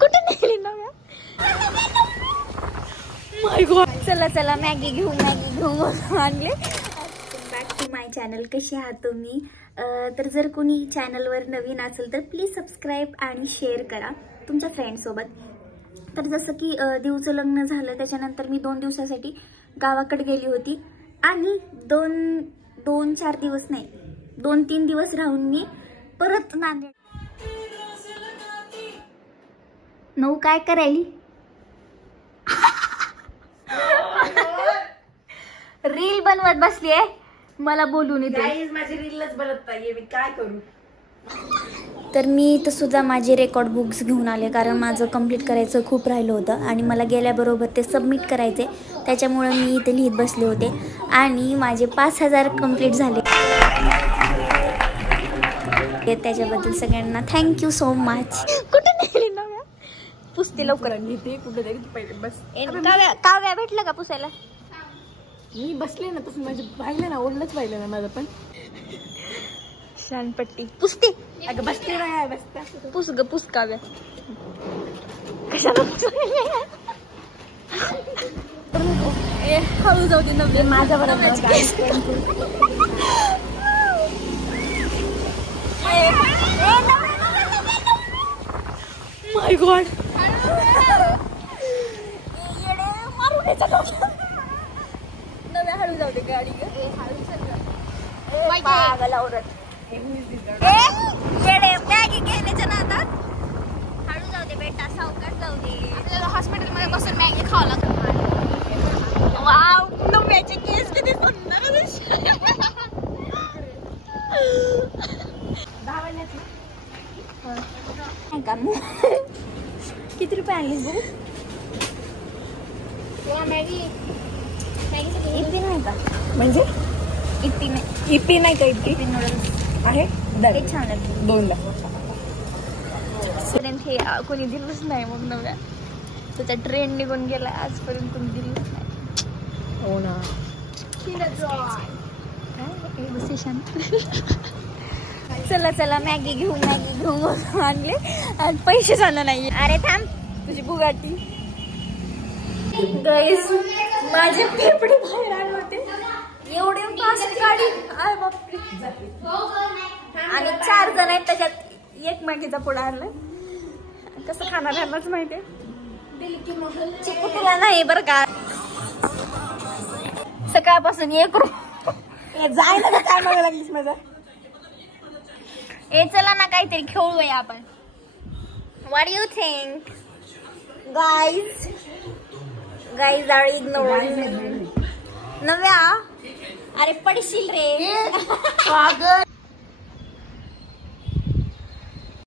कुठे नेली Navya? My god. चला चला मॅगी घेऊ आणले. Back to my channel. कशी आहात तुम्ही? तर जर कोणी चॅनलवर नवीन असेल तर प्लीज सबस्क्राईब आणि शेअर करा तुमच्या फ्रेंडसोबत. तर जसं की दिवचं लग्न झालं त्याच्यानंतर मी 2 दिवसासाठी गावाकडे गेली होती आणि 2-4 दिवस नाही 2-3 दिवस राहून मी परत नांदेड. नऊ काय करायली? रील बनवत बसली आहे. मला बोलून येते. माझी रीलच बनत नाहीये, मी काय करू? तर मी इथं सुद्धा माझे रेकॉर्ड बुक्स घेऊन आले कारण माझं कंप्लीट करायचं खूप राहिलं होतं आणि मला गेल्याबरोबर ते सबमिट करायचे. त्याच्यामुळं मी इथे लिहित बसले होते आणि माझे 5000 कंप्लीट झाले. त्याच्याबद्दल सगळ्यांना थँक्यू सो मच. कुठे नेली नव्या? पुसते लवकर. कुठे तरी पहिले बस. काव्या भेटलं का पुसायला? मी बसले ना तसं माझे पाहिलं ना, ओढलंच पाहिलं ना माझं पण. शानपट्टी पुसते. अगं बसते ना, बसते. पुस ग पुस काव्या. कशाला हळू जाऊ दे नव्हे. माझ्या बरोबर माय गॉड. नव्या हळू जाऊ दे गाडी. मॅगी घेण्याच्या नादात हळू जाऊ दे बेटा, सावकाश जाऊ दे. आपल्याला हॉस्पिटलमध्ये बसून मॅगी खावं लागतं. वाव, नव्याचे केस किती सुंदर. किती रुपये आणलीस बघू? मॅगी इप्पी नाही का? म्हणजे इप्पी नाही. इप्पी नाही का? इप्पी नूडल्स आहे. हे छान आहे. 2ला. हे कोणी दिलंच नाही. मग नव्या त्याचा ट्रेंड निघून गेला. आजपर्यंत कोणी दिलंच नाही. हो ना. चला चला मॅगी घेऊ आणले आणि पैसे झालं नाही. अरे थांब, तुझी बुगाटी. गाईस माझे फेफडे बाहेर आले होते. एवढे फास्ट गाडी आहे बापरे. आणि 4 जण आहेत त्याच्यात एक मॅगीचा पुडा आणलाय. कसं खाणार यांनाच माहितीये. चिकू तुला नाही बरं का. सकाळपासून 1 रुपया जायला का काय मागायला लागलीस माझा? ए चला ना काहीतरी खेळूया आपण. What do you think guys are ignoring. Navya अरे पडशील रे.